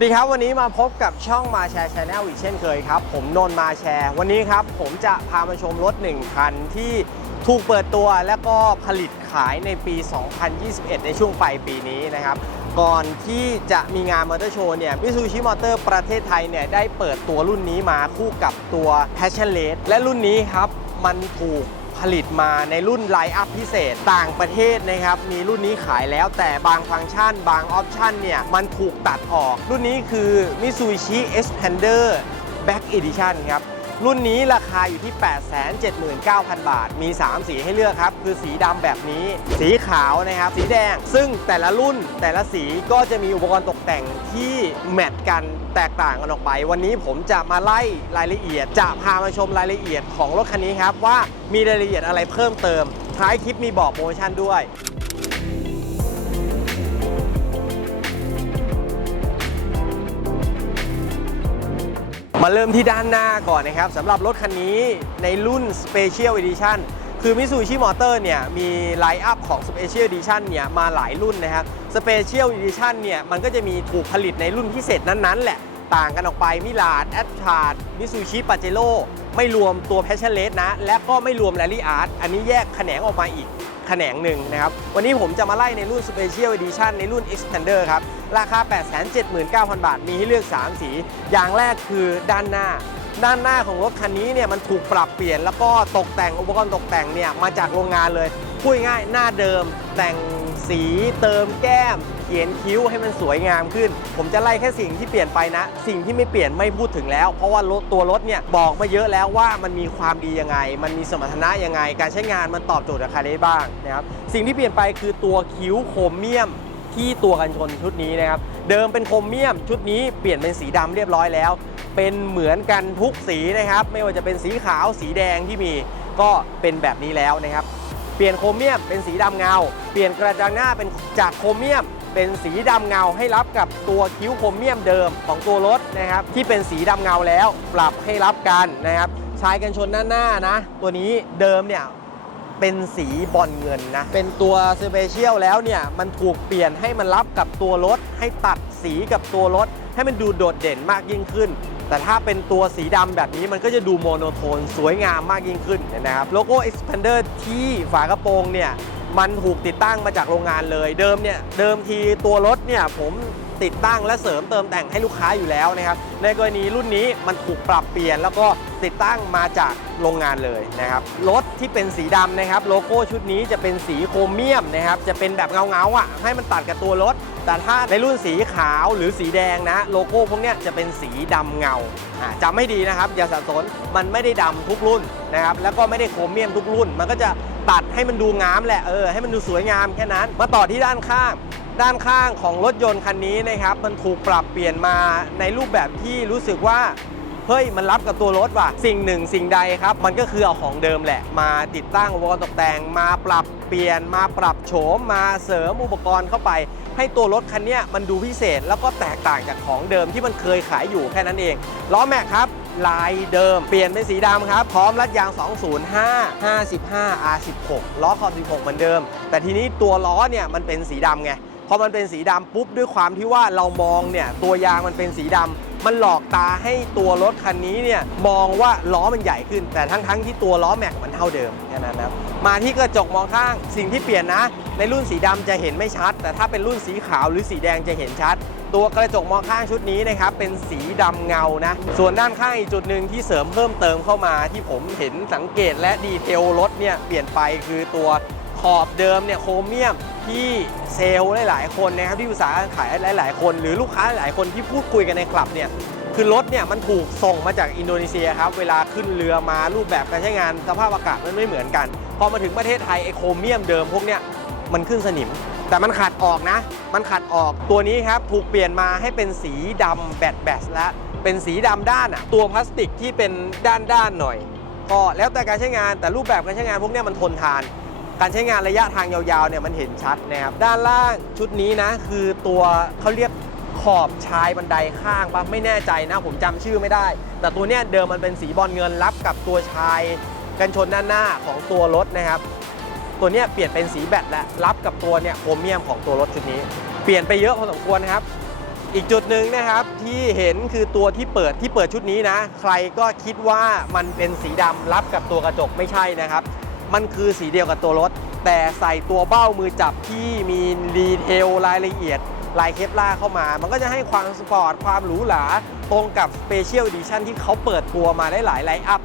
วัสดีครับ วันนี้มาพบกับช่องมาแชร์ชาแนลอีกเช่นเคยครับ ผมนนมาแชร์ วันนี้ครับ ผมจะพามาชมรถหนึ่งคันที่ถูกเปิดตัวแล้วก็ผลิตขายในปี 2021 ในช่วงปลายปีนี้นะครับ ก่อนที่จะมีงานมอเตอร์โชว์เนี่ยมิซูชิมอเตอร์ประเทศไทยเนี่ยได้เปิดตัวรุ่นนี้มาคู่กับตัว Passion r a t และรุ่นนี้ครับ มันถูก ผลิตมาในรุ่นไลน์อัพพิเศษต่างประเทศนะครับ มีรุ่นนี้ขายแล้วแต่บางฟังก์ชัน บางออปชันเนี่ยมันถูกตัดออก รุ่นนี้คือ Mitsubishi Xpander Back Edition ครับ รุ่นนี้ราคาอยู่ที่ 879,000 บาท มี 3 สีให้เลือกครับ คือสีดำแบบนี้ สีขาวนะครับ สีแดง ซึ่งแต่ละรุ่นแต่ละสีก็จะมีอุปกรณ์ตกแต่งที่แมทกันแตกต่างกันออกไป วันนี้ผมจะมาไล่รายละเอียด จะพามาชมรายละเอียดของรถคันนี้ครับว่ามีรายละเอียดอะไรเพิ่มเติมท้ายคลิปมีบอกโปรโมชั่นด้วย มาเริ่มที่ด้านหน้าก่อนนะครับสำหรับรถคันนี้ในรุ่น Special Edition คือ Mitsubishi Motor เนี่ยมีไลน์อัพของ Special Edition เนี่ยมาหลายรุ่นนะครับ Special Edition เนี่ยมันก็จะมีถูกผลิตในรุ่นพิเศษนั้นๆ แหละ ต่างกันออกไปมิลาดแอตทาร์ดมิซูชิปาเจโ o ไม่รวมตัว Passion r a t นะ และก็ไม่รวม Rally Art อันนี้แยกแขนงออกมาอีกแขนงหนึ่งนะครับ วันนี้ผมจะมาไล่ในรุ่น Special Edition ในรุ่น Expander ครับ ราคา 879,000 บาท มีให้เลือก 3 สี อย่างแรกคือด้านหน้า ด้านหน้าของรถคันนี้เนี่ยมันถูกปรับเปลี่ยน แล้วก็ตกแต่งอุปกรณ์ตกแต่งเนี่ยมาจากโรงงานเลยพูดง่ายหน้าเดิมแต่งสีเติมแก้ม ขียนคิ้วให้มันสวยงามขึ้น ผมจะไล่แค่สิ่งที่เปลี่ยนไปนะ สิ่งที่ไม่เปลี่ยนไม่พูดถึงแล้ว เพราะว่ารถตัวรถเนี่ยบอกมาเยอะแล้วว่ามันมีความดียังไง มันมีสมรรถนะยังไง การใช้งานมันตอบโจทย์กับใครได้บ้างนะครับสิ่งที่เปลี่ยนไปคือตัวคิ้วโครเมียมที่ตัวกันชนชุดนี้นะครับ เดิมเป็นโครเมียมชุดนี้เปลี่ยนเป็นสีดำเรียบร้อยแล้ว เป็นเหมือนกันทุกสีนะครับ ไม่ว่าจะเป็นสีขาวสีแดงที่มีก็เป็นแบบนี้แล้วนะครับ เปลี่ยนโครเมียมเป็นสีดำเงา เปลี่ยนกระจังหน้าเป็นจากโครเมียม เป็นสีดำเงาให้รับกับตัวคิ้วโครเมียมเดิมของตัวรถนะครับ ที่เป็นสีดำเงาแล้วปรับให้รับกันนะครับชายกันชนหน้าหน้านะ ตัวนี้เดิมเนี่ยเป็นสีบอลเงินนะ เป็นตัวสเปเชียลแล้วเนี่ย มันถูกเปลี่ยนให้มันรับกับตัวรถ ให้ตัดสีกับตัวรถ ให้มันดูโดดเด่นมากยิ่งขึ้น แต่ถ้าเป็นตัวสีดำแบบนี้มันก็จะดูโมโนโทน สวยงามมากยิ่งขึ้นนะครับ โลโก้ Expander ที่ฝากระโปรงเนี่ย มันถูกติดตั้งมาจากโรงงานเลย เดิมเนี่ยเดิมทีตัวรถเนี่ยผม ติดตั้งและเสริมเติมแต่งให้ลูกค้าอยู่แล้วนะครับ ในกรณีรุ่นนี้มันถูกปรับเปลี่ยน แล้วก็ติดตั้งมาจากโรงงานเลยนะครับรถที่เป็นสีดำนะครับ โลโก้ชุดนี้จะเป็นสีโครเมียมนะครับ จะเป็นแบบเงาๆอะให้มันตัดกับตัวรถ แต่ถ้าในรุ่นสีขาวหรือสีแดงนะ โลโก้พวกนี้จะเป็นสีดำเงาอ่าจำไม่ดีนะครับ อย่าสับสนมันไม่ได้ดำทุกรุ่นนะครับแล้วก็ไม่ได้โครเมียมทุกรุ่น มันก็จะตัดให้มันดูงามแหละเออให้มันดูสวยงามแค่นั้น มาต่อที่ด้านข้าง ด้านข้างของรถยนต์คันนี้นะครับ มันถูกปรับเปลี่ยนมาในรูปแบบที่รู้สึกว่าเฮ้ยมันรับกับตัวรถว่ะสิ่งหนึ่งสิ่งใดครับ มันก็คือเอาของเดิมแหละ มาติดตั้งอุปกรณ์ตกแต่ง มาปรับเปลี่ยน มาปรับโฉมมาเสริมอุปกรณ์เข้าไป ให้ตัวรถคันนี้มันดูพิเศษแล้วก็แตกต่างจากของเดิมที่มันเคยขายอยู่แค่นั้นเองล้อแม็กครับลายเดิม เปลี่ยนเป็นสีดำครับ พร้อมรัดยาง 205 55 R16 ล้อขอบ 16 เหมือนเดิม แต่ทีนี้ตัวล้อเนี่ยมันเป็นสีดำไง พอมันเป็นสีดำปุ๊บด้วยความที่ว่าเรามองเนี่ยตัวยางมันเป็นสีดำมันหลอกตาให้ตัวรถคันนี้เนี่ยมองว่าล้อมันใหญ่ขึ้น แต่ทั้งๆที่ตัวล้อแม็กมันเท่าเดิมแค่นั้นนะครับมาที่กระจกมองข้างสิ่งที่เปลี่ยนนะ ในรุ่นสีดำจะเห็นไม่ชัด แต่ถ้าเป็นรุ่นสีขาวหรือสีแดงจะเห็นชัด ตัวกระจกมองข้างชุดนี้นะครับเป็นสีดำเงานะส่วนด้านข้างอีกจุดหนึ่งที่เสริมเพิ่มเติมเข้ามาที่ผมเห็นสังเกตและดีเทลรถเนี่ยเปลี่ยนไปคือตัวขอบเดิมเนี่ยโครเมียม ที่เซลล์หลาย ๆ คนนะครับที่อุตสาหขายหลาย ๆ คน หรือลูกค้าหลายคนที่พูดคุยกันในคลับเนี่ยคือรถเนี่ยมันถูกส่งมาจากอินโดนีเซียครับเวลาขึ้นเรือมารูปแบบการใช้งานสภาพอากาศมันไม่เหมือนกัน พอมาถึงประเทศไทยไอโครเมียมเดิมพวกเนี้ยมันขึ้นสนิม แต่มันขัดออกนะ มันขัดออกตัวนี้ครับถูกเปลี่ยนมาให้เป็นสีดำแบตแบสและเป็นสีดำด้านอะตัวพลาสติกที่เป็นด้านด้านหน่อย ก็แล้วแต่การใช้งานแต่รูปแบบการใช้งานพวกเนี้ยมันทนทาน การใช้งานระยะทางยาวๆเนี่ยมันเห็นชัดนะครับ ด้านล่างชุดนี้นะ คือตัวเขาเรียกขอบชายบันไดข้างปะไม่แน่ใจนะ ผมจำชื่อไม่ได้ แต่ตัวเนี้ยเดิมมันเป็นสีบอลเงินรับกับตัวชายกันชนด้านหน้าของตัวรถนะครับ ตัวเนี้ยเปลี่ยนเป็นสีแบตและรับกับตัวเนี่ยโครเมียมของตัวรถชุดนี้ เปลี่ยนไปเยอะพอสมควรนะครับ อีกจุดหนึ่งนะครับที่เห็นคือตัวที่เปิดที่เปิดชุดนี้นะ ใครก็คิดว่ามันเป็นสีดำรับกับตัวกระจกไม่ใช่นะครับ มันคือสีเดียวกับตัวรถ แต่ใส่ตัวเบ้ามือจับที่มีดีเทลรายละเอียดลายเคปล่าเข้ามา มันก็จะให้ความสปอร์ต ความหรูหรา ตรงกับ Special Edition ที่เขาเปิดตัวมาได้หลายไลน์อัพ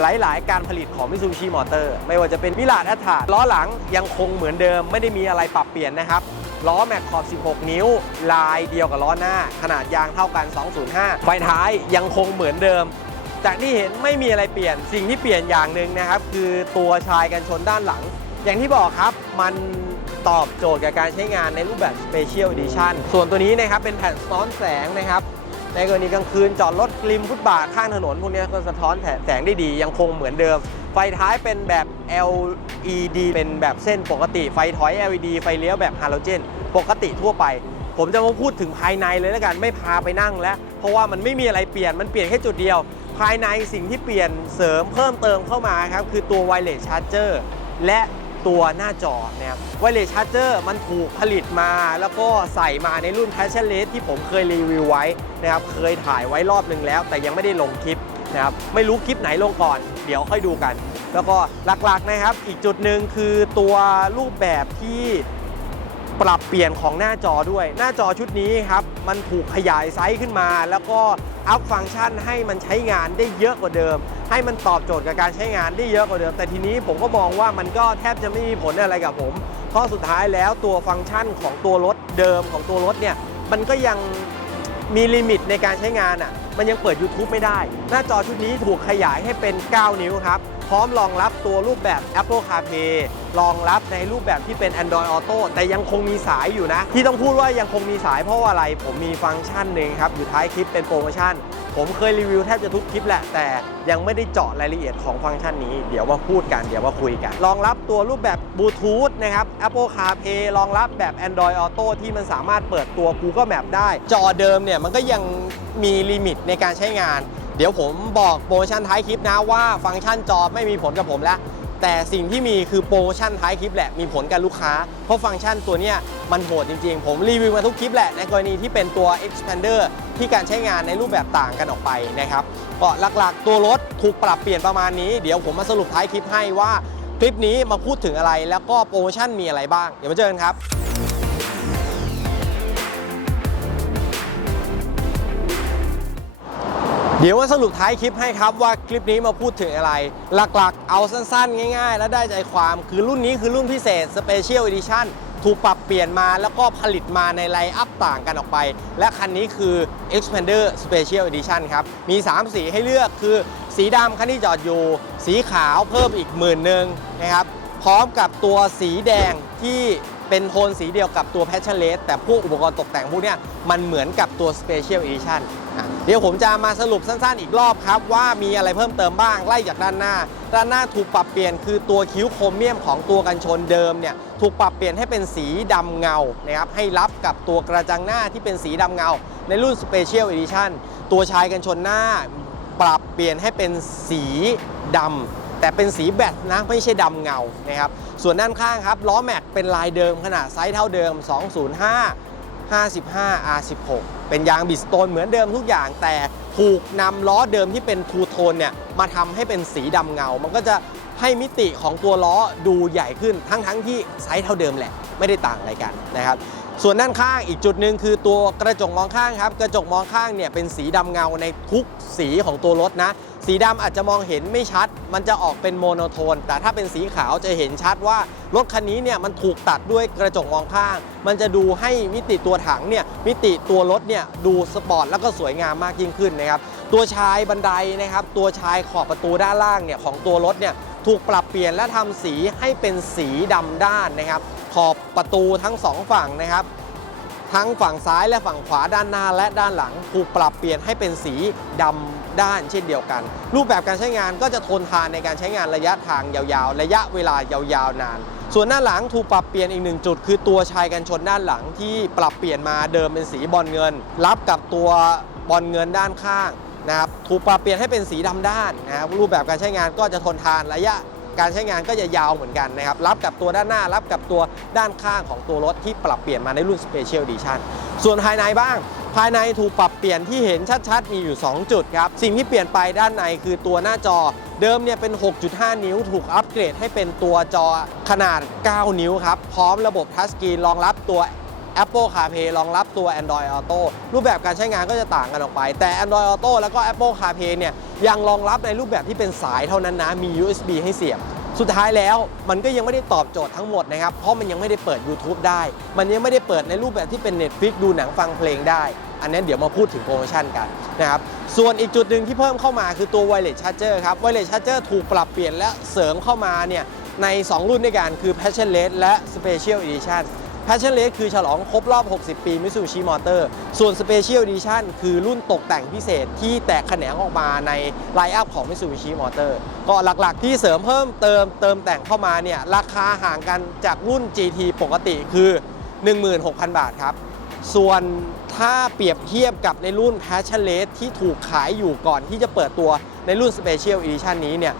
หลาย ๆ การผลิตของ Mitsubishi Motor ไม่ว่าจะเป็นมิลาดแอตาล้อหลังยังคงเหมือนเดิม ไม่ได้มีอะไรปรับเปลี่ยนนะครับ ล้อแม็กขอบ 16 นิ้ว ลายเดียวกับล้อหน้า ขนาดยางเท่ากัน 205 ไฟท้ายยังคงเหมือนเดิม จากที่เห็นไม่มีอะไรเปลี่ยนสิ่งที่เปลี่ยนอย่างหนึ่งนะครับ คือตัวชายกันชนด้านหลัง อย่างที่บอกครับมันตอบโจทย์กับการใช้งานในรูปแบบ Special Edition ส่วนตัวนี้นะครับเป็นแผ่นสะท้อนแสงนะครับ ในกรณีกลางคืนจอดรถริมฟุตบาทข้างถนน พวกนี้ก็สะท้อนแสงได้ดี ยังคงเหมือนเดิม ไฟท้ายเป็นแบบ LED เป็นแบบเส้นปกติ ไฟถอย LED ไฟเลี้ยวแบบฮาโลเจน ปกติทั่วไป ผมจะมาพูดถึงภายในเลยแล้วกันไม่พาไปนั่งแล้ว เพราะว่ามันไม่มีอะไรเปลี่ยนมันเปลี่ยนแค่จุดเดียว ภายในสิ่งที่เปลี่ยนเสริมเพิ่มเติมเข้ามาครับคือตัว Wireless Charger และตัวหน้าจอนะครับไวเลสชาร์เจอร์มันถูกผลิตมา แล้วก็ใส่มาในรุ่น Passionless ที่ผมเคยรีวิวไว้นะครับ เคยถ่ายไว้รอบหนึ่งแล้ว แต่ยังไม่ได้ลงคลิปนะครับ ไม่รู้คลิปไหนลงก่อน เดี๋ยวค่อยดูกัน แล้วก็หลักๆนะครับ อีกจุดหนึ่งคือตัวรูปแบบที่ปรับเปลี่ยนของหน้าจอด้วย หน้าจอชุดนี้ครับ มันถูกขยายไซส์ขึ้นมา แล้วก็ อัพฟังก์ชันให้มันใช้งานได้เยอะกว่าเดิม ให้มันตอบโจทย์กับการใช้งานได้เยอะกว่าเดิม แต่ทีนี้ผมก็มองว่ามันก็แทบจะไม่มีผลอะไรกับผมเพราะสุดท้ายแล้วตัวฟังก์ชันของตัวรถเดิมของตัวรถเนี่ยมันก็ยังมีลิมิตในการใช้งานอะมันยังเปิด YouTube ไม่ได้ หน้าจอชุดนี้ถูกขยายให้เป็น 9 นิ้วครับ พร้อมรองรับตัวรูปแบบ Apple CarPlay รองรับในรูปแบบที่เป็น Android Auto แต่ยังคงมีสายอยู่นะ ที่ต้องพูดว่ายังคงมีสายเพราะว่าอะไร ผมมีฟังก์ชันหนึ่งครับ อยู่ท้ายคลิปเป็นโปรโมชั่น ผมเคยรีวิวแทบจะทุกคลิปแหละ แต่ยังไม่ได้เจาะรายละเอียดของฟังก์ชันนี้ เดี๋ยวมาพูดกัน เดี๋ยวมาคุยกัน รองรับตัวรูปแบบบลูทูธนะครับ Apple CarPlay รองรับแบบ Android Auto ที่มันสามารถเปิดตัว Google Map ได้ จอเดิมเนี่ยมันก็ยังมีลิมิตในการใช้งาน เดี๋ยวผมบอกโปรโมชั่นท้ายคลิปนะว่าฟังก์ชันจอไม่มีผลกับผมแล้วแต่สิ่งที่มีคือโปรโมชั่นท้ายคลิปแหละมีผลกับลูกค้า เพราะฟังก์ชันตัวเนี้ยมันโหดจริงๆ ผมรีวิวมาทุกคลิปแหละในกรณีที่เป็นตัว expander ที่การใช้งานในรูปแบบต่างกันออกไปนะครับก็หลักๆ ตัวรถถูกปรับเปลี่ยนประมาณนี้ เดี๋ยวผมมาสรุปท้ายคลิปให้ว่าคลิปนี้มาพูดถึงอะไรแล้วก็โปรโมชั่นมีอะไรบ้าง เดี๋ยวมาเจอกันครับ เดี๋ยวมาสรุปท้ายคลิปให้ครับว่าคลิปนี้มาพูดถึงอะไร หลักๆ เอาสั้นๆ ง่ายๆ และได้ใจความคือรุ่นนี้คือรุ่นพิเศษ Special Edition ถูกปรับเปลี่ยนมาแล้วก็ผลิตมาในไลน์อัพต่างกันออกไป และคันนี้คือ Expander Special Edition ครับ มี 3 สีให้เลือกคือ สีดำคันที่จอดอยู่ สีขาวเพิ่มอีกหมื่นหนึ่งนะครับ พร้อมกับตัวสีแดงที่เป็นโทนสีเดียวกับตัว Passionless แต่พวกอุปกรณ์ตกแต่งพวกนี้มันเหมือนกับตัว Special Edition อะ เดี๋ยวผมจะมาสรุปสั้นๆอีกรอบครับว่ามีอะไรเพิ่มเติมบ้างไล่จากด้านหน้า ด้านหน้าถูกปรับเปลี่ยนคือตัวคิ้วโครเมียมของตัวกันชนเดิมเนี่ยถูกปรับเปลี่ยนให้เป็นสีดำเงานะครับให้รับกับตัวกระจังหน้าที่เป็นสีดำเงา ในรุ่น Special Edition ตัวชายกันชนหน้า ปรับเปลี่ยนให้เป็นสีดำแต่เป็นสีแบตนะไม่ใช่ดำเงานะครับส่วนด้านข้างครับล้อแม็กเป็นลายเดิมขนาดไซส์เท่าเดิม 205 55 R16 เป็นยางบิสโตนเหมือนเดิมทุกอย่างแต่ถูกนำล้อเดิมที่เป็นทูโทนเนี่ยมาทำให้เป็นสีดำเงา มันก็จะให้มิติของตัวล้อดูใหญ่ขึ้นทั้งทั้งที่ไซส์เท่าเดิมแหละ ไม่ได้ต่างอะไรกันนะครับ ส่วนด้านข้างอีกจุดหนึ่งคือตัวกระจกมองข้างครับ กระจกมองข้างเนี่ยเป็นสีดำเงาในทุกสีของตัวรถนะ สีดำอาจจะมองเห็นไม่ชัด มันจะออกเป็นโมโนโทน แต่ถ้าเป็นสีขาวจะเห็นชัดว่ารถคันนี้เนี่ยมันถูกตัดด้วยกระจกมองข้าง มันจะดูให้มิติตัวถังเนี่ยมิติตัวรถเนี่ยดูสปอร์ตแล้วก็สวยงามมากยิ่งขึ้นนะครับตัวชายบันไดนะครับตัวชายขอบประตูด้านล่างเนี่ยของตัวรถเนี่ย ถูกปรับเปลี่ยนและทำสีให้เป็นสีดำด้านนะครับ ขอบประตูทั้งสองฝั่งนะครับ ทั้งฝั่งซ้ายและฝั่งขวาด้านหน้าและด้านหลัง ถูกปรับเปลี่ยนให้เป็นสีดำด้านเช่นเดียวกัน รูปแบบการใช้งานก็จะทนทานในการใช้งานระยะทางยาวๆ ระยะเวลายาวๆนานส่วนด้าหลังถูกปรับเปลี่ยนอีกหนึ่งจุด คือตัวชายกันชนด้านหลังที่ปรับเปลี่ยนมาเดิมเป็นสีบอลเงิน รับกับตัวบอลเงินด้านข้าง นะครับถูกปรับเปลี่ยนให้เป็นสีดำด้านนะครับรูปแบบการใช้งานก็จะทนทานระยะการใช้งานก็จะยาวเหมือนกันนะครับรับกับตัวด้านหน้า รับกับตัวด้านข้างของตัวรถที่ปรับเปลี่ยนมาในรุ่น Special Edition ส่วนภายในบ้าง ภายในถูกปรับเปลี่ยนที่เห็นชัดๆ มีอยู่ 2 จุดครับ สิ่งที่เปลี่ยนไปด้านในคือตัวหน้าจอ เดิมเนี่ยเป็น 6.5 นิ้ว ถูกอัปเกรดให้เป็นตัวจอขนาด 9 นิ้วครับ พร้อมระบบทัชสกรีนรองรับตัว Apple CarPlay รองรับตัว Android Auto รูปแบบการใช้งานก็จะต่างกันออกไป แต่ Android Auto แล้วก็ Apple CarPlay เนี่ยยังรองรับในรูปแบบที่เป็นสายเท่านั้นนะมี USB ให้เสียบ สุดท้ายแล้วมันก็ยังไม่ได้ตอบโจทย์ทั้งหมดนะครับ เพราะมันยังไม่ได้เปิด YouTube ได้ มันยังไม่ได้เปิดในรูปแบบที่เป็น Netflix ดูหนังฟังเพลงได้ อันนี้เดี๋ยวมาพูดถึงโปรโมชั่นกันนะครับส่วนอีกจุดหนึ่งที่เพิ่มเข้ามาคือตัว Wireless Charger ครับ Wireless Charger ถูกปรับเปลี่ยนและเสริมเข้ามาเนี่ยใน 2 รุ่นด้วยกันคือ Passionless และ Special Edition Passionless คือฉลองครบรอบ 60 ปี Mitsubishi Motor ส่วน Special Edition คือรุ่นตกแต่งพิเศษที่แตกแขนงออกมาในไลน์อัพของ Mitsubishi Motor ก็หลักๆที่เสริมเพิ่มเติมเติมแต่งเข้ามาเนี่ยราคาห่างกันจากรุ่น GT ปกติคือ 16,000 บาทครับ ส่วนถ้าเปรียบเทียบกับในรุ่น Passionless ที่ถูกขายอยู่ก่อนที่จะเปิดตัวในรุ่น Special Edition นี้เนี่ย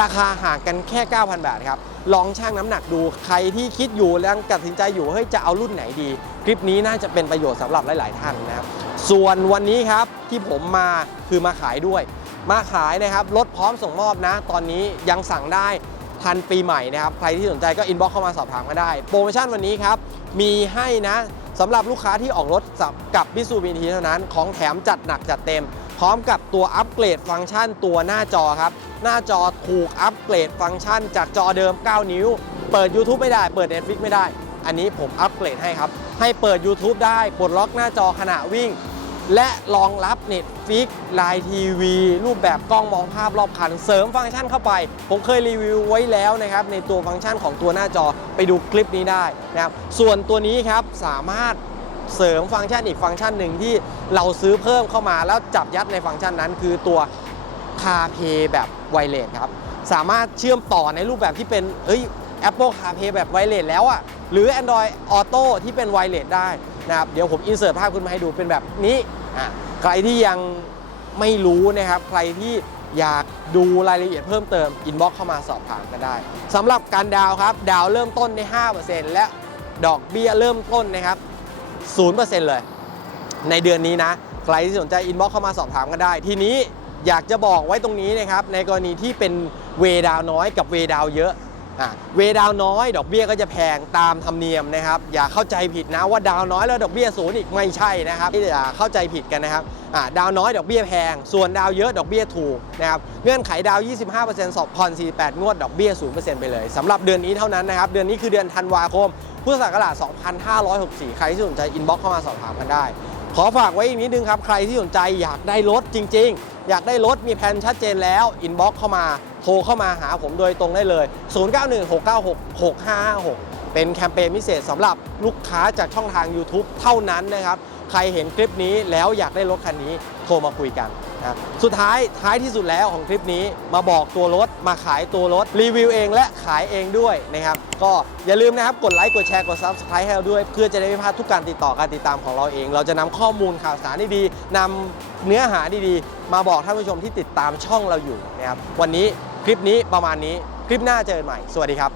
ราคาห่างกันแค่ 9,000 บาทครับ ลองชั่งน้ำหนักดู ใครที่คิดอยู่แล้วตัดสินใจอยู่เฮ้ยจะเอารุ่นไหนดี คลิปนี้น่าจะเป็นประโยชน์สำหรับหลาย ๆ ท่านนะครับ ส่วนวันนี้ครับที่ผมมาคือมาขายด้วย มาขายนะครับรถพร้อมส่งมอบนะ ตอนนี้ยังสั่งได้ทันปีใหม่นะครับ ใครที่สนใจก็อินบ็อกเข้ามาสอบถามกันได้ โปรโมชั่นวันนี้ครับ มีให้นะสำหรับลูกค้าที่ออกรถกับมิสูบินทีเท่านั้น ของแถมจัดหนักจัดเต็ม พร้อมกับตัวอัปเกรดฟังก์ชันตัวหน้าจอครับ หน้าจอถูกอัปเกรดฟังก์ชัน จากจอเดิม 9 นิ้ว เปิด YouTube ไม่ได้ เปิด Netflix ไม่ได้ อันนี้ผมอัปเกรดให้ครับ ให้เปิด YouTube ได้ปลดล็อกหน้าจอขณะวิ่ง และรองรับ Netflix ไลน์ทีวีรูปแบบกล้องมองภาพรอบคัน เสริมฟังก์ชันเข้าไป ผมเคยรีวิวไว้แล้วนะครับในตัวฟังก์ชันของตัวหน้าจอไปดูคลิปนี้ได้นะครับส่วนตัวนี้ครับสามารถเสริมฟังก์ชันอีกฟังก์ชันหนึ่งที่เราซื้อเพิ่มเข้ามาแล้วจับยัดในฟังก์ชันนั้น คือตัว CarPlay แบบ ไวเลสครับ สามารถเชื่อมต่อในรูปแบบที่เป็นเอ้ย Apple CarPlay แบบไวเลสแล้วอะ่ะหรือ Android Auto ที่เป็นไวเลสได้นะครับเดี๋ยวผมอินเสิร์ตภาพขึ้นมาให้ดูเป็นแบบนี้อะใครที่ยังไม่รู้นะครับ ใครที่อยากดูรายละเอียดเพิ่มเติมอินบ็อกเข้ามาสอบถามกันได้สำหรับการดาวครับ ดาวเริ่มต้นใน 5%และดอกเบี้ยเริ่มต้นนะครับ 0%เลย ในเดือนนี้นะ ใครที่สนใจอินบ็อกเข้ามาสอบถามกันได้ ทีนี้ อยากจะบอกไว้ตรงนี้นะครับในกรณีที่เป็นเวดาวน้อยกับเวดาวเยอะอะเวดาวน้อยดอกเบี้ยก็จะแพงตามธรรมเนียมนะครับ อย่าเข้าใจผิดนะว่าดาวน้อยแล้วดอกเบี้ยศูนย์อีกไม่ใช่นะครับอย่าเข้าใจผิดกันนะครับอะดาวน้อยดอกเบี้ยแพง ส่วนดาวเยอะดอกเบี้ยถูกนะครับเงื่อนไขดาว 25%สอบผ่อน48 งวดดอกเบี้ย 0%ไปเลยสำหรับเดือนนี้เท่านั้นนะครับ เดือนนี้คือเดือนธันวาคมพุทธศักราช2564 ใครที่สนใจอินบ็อกซ์เข้ามาสอบถามกันได้ ขอฝากไว้อีกนิดนึงครับ ใครที่สนใจอยากได้รถจริง ๆ อยากได้รถมีแผนชัดเจนแล้วอินบ็อกเข้ามาโทรเข้ามาหาผมโดยตรงได้เลย 0916966556 เป็นแคมเปญพิเศษสำหรับลูกค้าจากช่องทาง YouTube เท่านั้นนะครับ ใครเห็นคลิปนี้แล้วอยากได้รถคันนี้โทรมาคุยกัน ครับสุดท้ายท้ายที่สุดแล้วของคลิปนี้มาบอกตัวรถ มาขายตัวรถ รีวิวเองและขายเองด้วยนะครับ ก็อย่าลืมนะครับกดไลค์กดแชร์กด Subscribe ให้เราด้วย เพื่อจะได้ไม่พลาดทุกการติดต่อการติดตามของเราเอง เราจะนำข้อมูลข่าวสารดีๆนำเนื้อหาดีๆ มาบอกท่านผู้ชมที่ติดตามช่องเราอยู่นะครับวันนี้คลิปนี้ประมาณนี้คลิปหน้าเจอกันใหม่ สวัสดีครับ